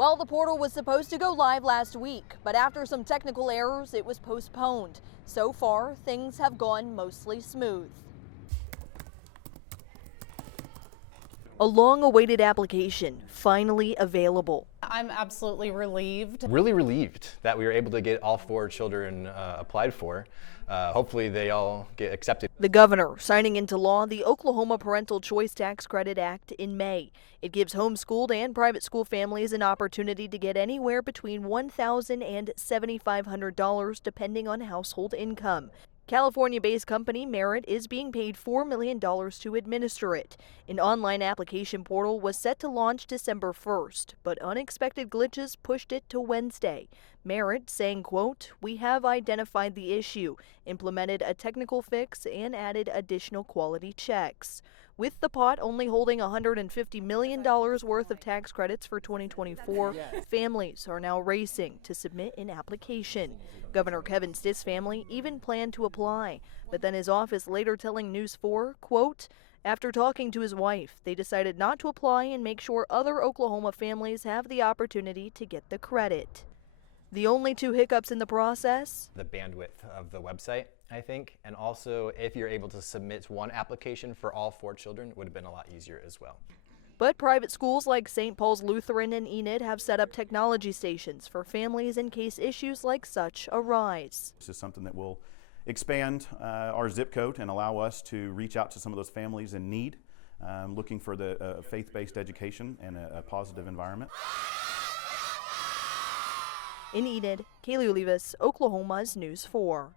Well, the portal was supposed to go live last week, but after some technical errors, it was postponed. So far, things have gone mostly smooth. A long-awaited application finally available. I'm absolutely relieved. Really relieved that we were able to get all 4 children applied for. Hopefully they all get accepted. The governor signing into law the Oklahoma Parental Choice Tax Credit Act in May. It gives homeschooled and private school families an opportunity to get anywhere between $1,000 and $7,500 depending on household income. California-based company Merit is being paid $4 million to administer it. An online application portal was set to launch December 1st, but unexpected glitches pushed it to Wednesday. Merit saying, quote, "We have identified the issue, implemented a technical fix, and added additional quality checks." With the pot only holding $150 million worth of tax credits for 2024, families are now racing to submit an application. Governor Kevin Stitt's family even planned to apply, but then his office later telling News 4, quote, "After talking to his wife, they decided not to apply and make sure other Oklahoma families have the opportunity to get the credit." The only 2 hiccups in the process? The bandwidth of the website, I think, and also if you're able to submit one application for all 4 children, it would have been a lot easier as well. But private schools like St. Paul's Lutheran and Enid have set up technology stations for families in case issues like such arise. This is something that will expand our zip code and allow us to reach out to some of those families in need, looking for the faith-based education and a positive environment. In Enid, Kaylee Olivas, Oklahoma's News 4.